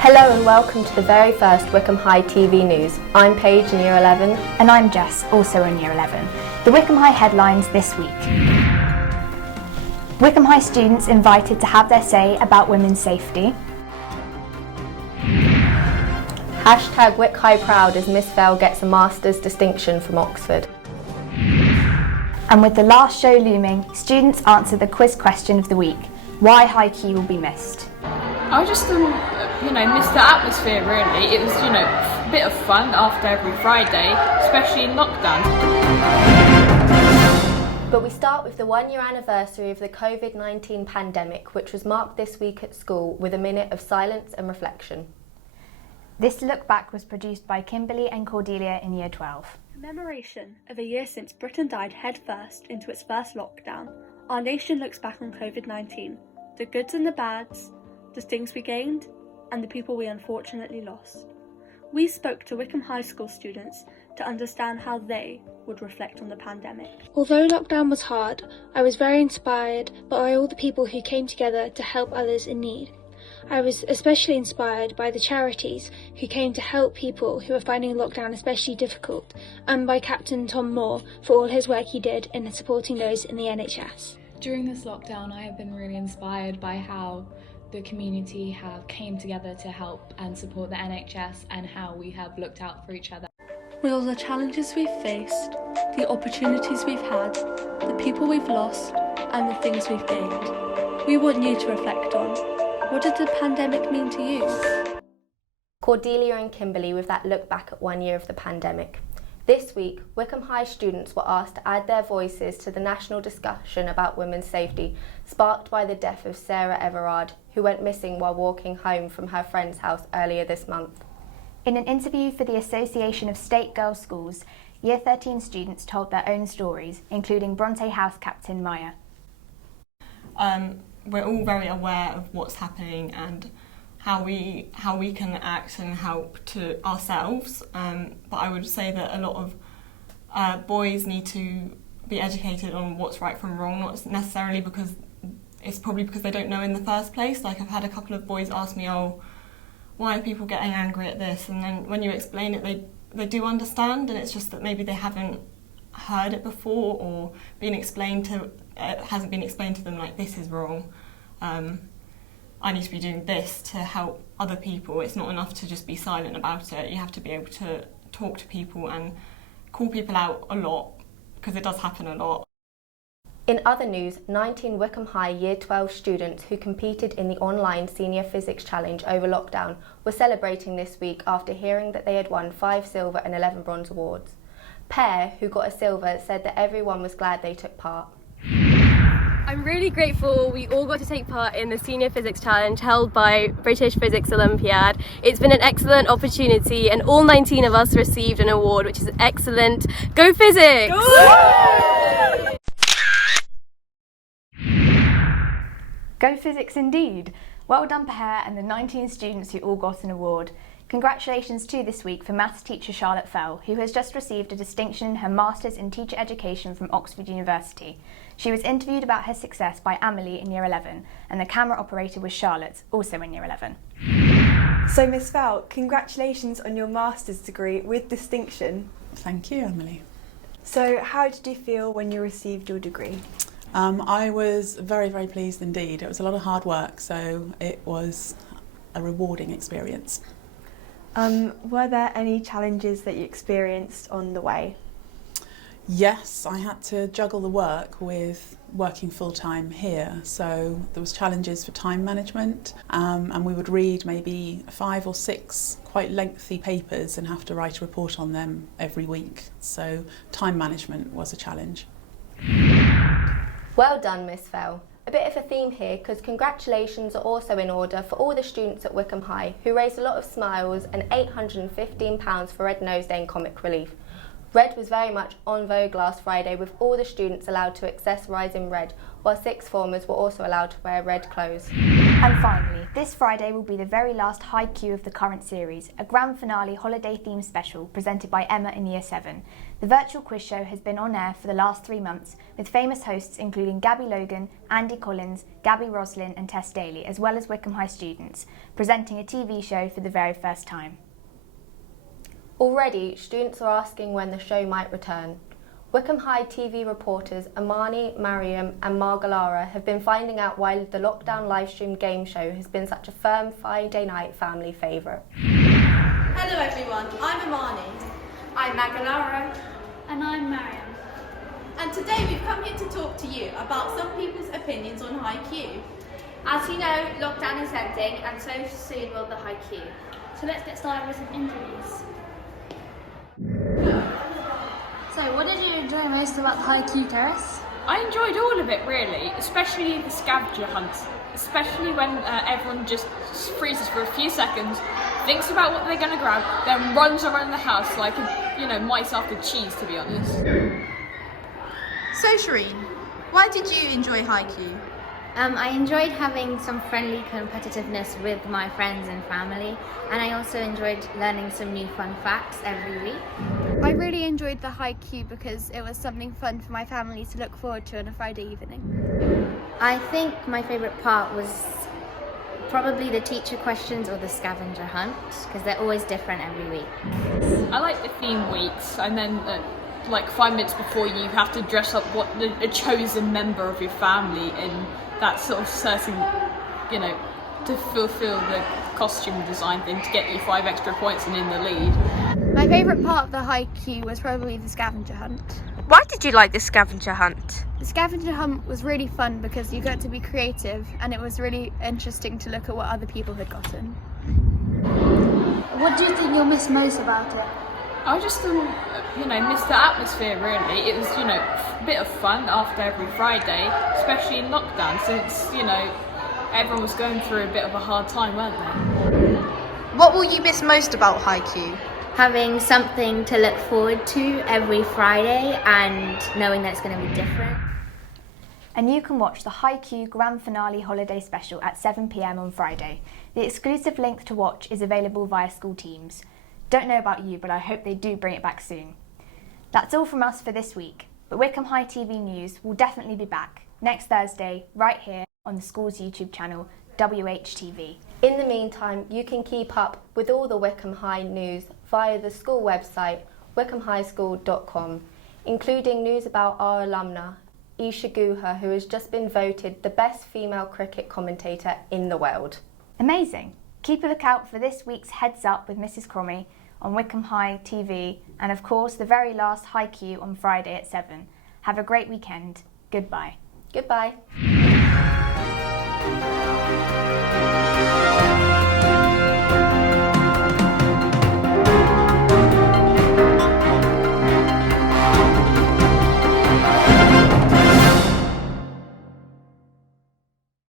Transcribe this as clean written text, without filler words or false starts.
Hello and welcome to the very first Wycombe High TV news. I'm Paige in Year 11. And I'm Jess, also in Year 11. The Wycombe High headlines this week. Wycombe High students invited to have their say about women's safety. Hashtag Wyc High proud as Miss Fell gets a Master's distinction from Oxford. And with the last show looming, students answer the quiz question of the week. Why High Q will be missed. I just, missed the atmosphere really. It was, a bit of fun after every Friday, especially in lockdown. But we start with the 1-year anniversary of the COVID-19 pandemic, which was marked this week at school with a minute of silence and reflection. This look back was produced by Kimberly and Cordelia in Year 12. Commemoration of a year since Britain died headfirst into its first lockdown, our nation looks back on COVID-19, the goods and the bads, the things we gained, and the people we unfortunately lost. We spoke to Wycombe High School students to understand how they would reflect on the pandemic. Although lockdown was hard, I was very inspired by all the people who came together to help others in need. I was especially inspired by the charities who came to help people who are finding lockdown especially difficult, and by Captain Tom Moore for all his work he did in supporting those in the NHS. During this lockdown, I have been really inspired by how the community have came together to help and support the NHS and how we have looked out for each other. With all the challenges we've faced, the opportunities we've had, the people we've lost, and the things we've gained, we want you to reflect on, what did the pandemic mean to you? Cordelia and Kimberly with that look back at 1 year of the pandemic. This week, Wycombe High students were asked to add their voices to the national discussion about women's safety, sparked by the death of Sarah Everard, who went missing while walking home from her friend's house earlier this month. In an interview for the Association of State Girls' Schools, Year 13 students told their own stories, including Bronte House captain Maya. We're all very aware of what's happening and how we can act and help to ourselves, but I would say that a lot of boys need to be educated on what's right from wrong, not necessarily because it's probably because they don't know in the first place. Like, I've had a couple of boys ask me, why are people getting angry at this? And then when you explain it, they do understand, and it's just that maybe they haven't heard it before or it hasn't been explained to them, like, this is wrong. I need to be doing this to help other people. It's not enough to just be silent about it. You have to be able to talk to people and call people out a lot, because it does happen a lot. In other news, 19 Wycombe High Year 12 students who competed in the online Senior Physics Challenge over lockdown were celebrating this week after hearing that they had won 5 silver and 11 bronze awards. Pear, who got a silver, said that everyone was glad they took part. I'm really grateful we all got to take part in the Senior Physics Challenge held by British Physics Olympiad. It's been an excellent opportunity and all 19 of us received an award, which is excellent. Go Physics! Go Physics indeed! Well done Pear and the 19 students who all got an award. Congratulations too this week for maths teacher Charlotte Fell, who has just received a distinction in her Masters in Teacher Education from Oxford University. She was interviewed about her success by Amelie in Year 11, and the camera operator was Charlotte, also in Year 11. So Miss Fell, congratulations on your Masters degree with distinction. Thank you, Emily. So how did you feel when you received your degree? I was very, very pleased indeed. It was a lot of hard work, so it was a rewarding experience. Were there any challenges that you experienced on the way? Yes, I had to juggle the work with working full-time here, so there was challenges for time management, and we would read maybe 5 or 6 quite lengthy papers and have to write a report on them every week, so time management was a challenge. Well done, Miss Fell. A bit of a theme here, because congratulations are also in order for all the students at Wycombe High who raised a lot of smiles and £815 for Red Nose Day and Comic Relief. Red was very much en vogue last Friday, with all the students allowed to accessorise in red, while sixth formers were also allowed to wear red clothes. And finally, this Friday will be the very last High Q of the current series, a grand finale holiday themed special presented by Emma in Year 7. The virtual quiz show has been on air for the last 3 months, with famous hosts including Gabby Logan, Andy Collins, Gabby Roslin and Tess Daly, as well as Wycombe High students, presenting a TV show for the very first time. Already, students are asking when the show might return. Wycombe High TV reporters Amani, Mariam and Margalara have been finding out why the lockdown livestream game show has been such a firm Friday night family favourite. Hello everyone, I'm Amani. I'm Margalara. And I'm Mariam. And today we've come here to talk to you about some people's opinions on high Q. As you know, lockdown is ending and so soon will the high Q. So let's get started with some interviews. So what did you enjoy most about the high Q, Terrace? I enjoyed all of it really, especially the scavenger hunt. Especially when everyone just freezes for a few seconds, thinks about what they're going to grab, then runs around the house like, mice after cheese, to be honest. So Shireen, why did you enjoy high Q? I enjoyed having some friendly competitiveness with my friends and family, and I also enjoyed learning some new fun facts every week. I really enjoyed the high Q because it was something fun for my family to look forward to on a Friday evening. I think my favourite part was probably the teacher questions or the scavenger hunt, because they're always different every week. I like the theme weeks, and then 5 minutes before you have to dress up a chosen member of your family in that sort of certain, to fulfill the costume design thing to get you 5 extra points and in the lead. My favourite part of the high Q was probably the scavenger hunt. Why did you like the scavenger hunt? The scavenger hunt was really fun because you got to be creative and it was really interesting to look at what other people had gotten. What do you think you'll miss most about it? I just, miss the atmosphere really. It was, a bit of fun after every Friday, especially in lockdown since, everyone was going through a bit of a hard time, weren't they? What will you miss most about high Q? Having something to look forward to every Friday and knowing that it's going to be different. And you can watch the High Q Grand Finale Holiday Special at 7 p.m. on Friday. The exclusive link to watch is available via School Teams. Don't know about you, but I hope they do bring it back soon. That's all from us for this week, but Wycombe High TV News will definitely be back next Thursday, right here on the school's YouTube channel, WHTV. In the meantime, you can keep up with all the Wycombe High news via the school website, wycombehighschool.com, including news about our alumna, Isha Guha, who has just been voted the best female cricket commentator in the world. Amazing! Keep a lookout for this week's Heads Up with Mrs. Cromie on Wycombe High TV, and of course the very last High Q on Friday at 7. Have a great weekend. Goodbye. Goodbye.